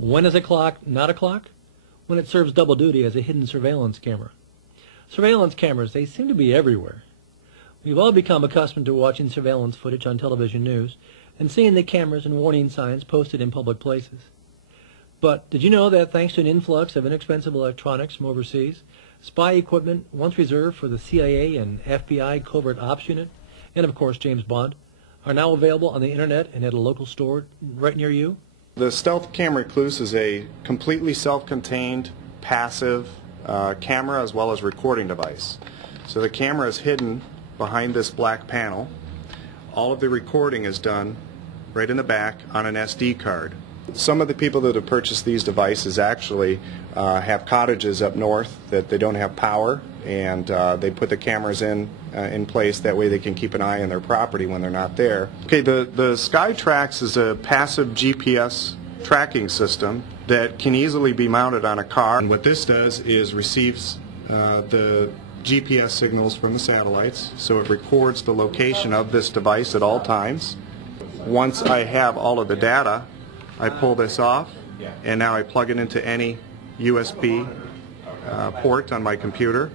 When is a clock not a clock? When it serves double duty as a hidden surveillance camera. Surveillance cameras, they seem to be everywhere. We've all become accustomed to watching surveillance footage on television news and seeing the cameras and warning signs posted in public places. But did you know that thanks to an influx of inexpensive electronics from overseas, spy equipment once reserved for the CIA and FBI Covert Ops Unit, and of course James Bond, are now available on the internet and at a local store right near you? The Stealth Cam Recluse is a completely self-contained, passive camera as well as recording device. So the camera is hidden behind this black panel. All of the recording is done right in the back on an SD card. Some of the people that have purchased these devices actually have cottages up north that they don't have power, and they put the cameras in place. That way they can keep an eye on their property when they're not there. Okay, the SkyTrax is a passive GPS tracking system that can easily be mounted on a car. And what this does is receives the GPS signals from the satellites, so it records the location of this device at all times. Once I have all of the data, I pull this off, and now I plug it into any USB port on my computer,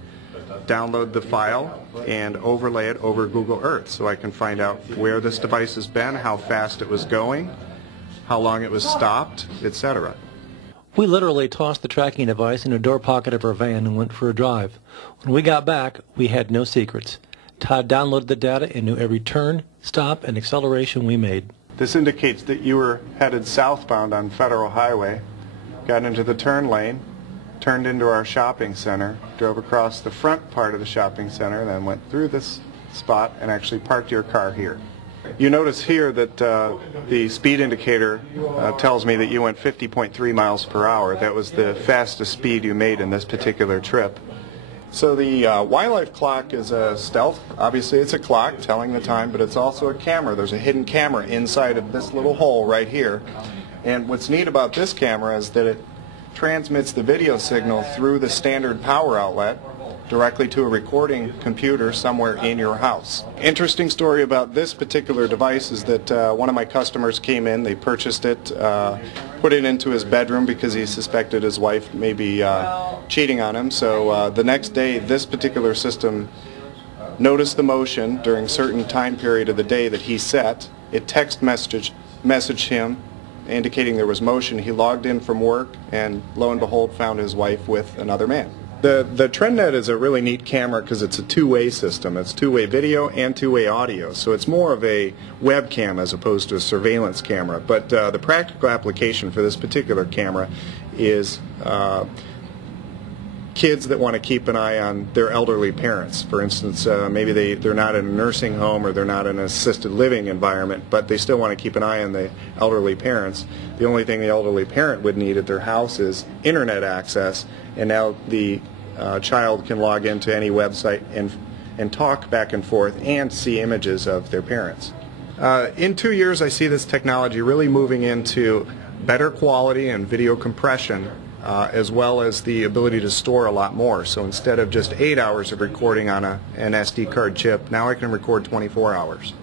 download the file, and overlay it over Google Earth so I can find out where this device has been, how fast it was going, how long it was stopped, etc. We literally tossed the tracking device in a door pocket of our van and went for a drive. When we got back, we had no secrets. Todd downloaded the data and knew every turn, stop, and acceleration we made. This indicates that you were headed southbound on Federal Highway, got into the turn lane, turned into our shopping center, drove across the front part of the shopping center, then went through this spot and actually parked your car here. You notice here that the speed indicator tells me that you went 50.3 miles per hour. That was the fastest speed you made in this particular trip. So the Wildlife clock is a stealth. Obviously it's a clock telling the time, but it's also a camera. There's a hidden camera inside of this little hole right here. And what's neat about this camera is that it transmits the video signal through the standard power outlet directly to a recording computer somewhere in your house. Interesting story about this particular device is that one of my customers came in, they purchased it, put it into his bedroom because he suspected his wife may be cheating on him. So the next day this particular system noticed the motion during a certain time period of the day that he set. It text messaged him indicating there was motion. He logged in from work and lo and behold found his wife with another man. The TrendNet is a really neat camera because it's a two-way system. It's two-way video and two-way audio, so it's more of a webcam as opposed to a surveillance camera. But the practical application for this particular camera is kids that want to keep an eye on their elderly parents. For instance, maybe they're not in a nursing home or they're not in an assisted living environment, but they still want to keep an eye on the elderly parents. The only thing the elderly parent would need at their house is internet access, and now the child can log into any website and talk back and forth and see images of their parents. In 2 years, I see this technology really moving into better quality and video compression, as well as the ability to store a lot more. So instead of just 8 hours of recording on an SD card chip, now I can record 24 hours.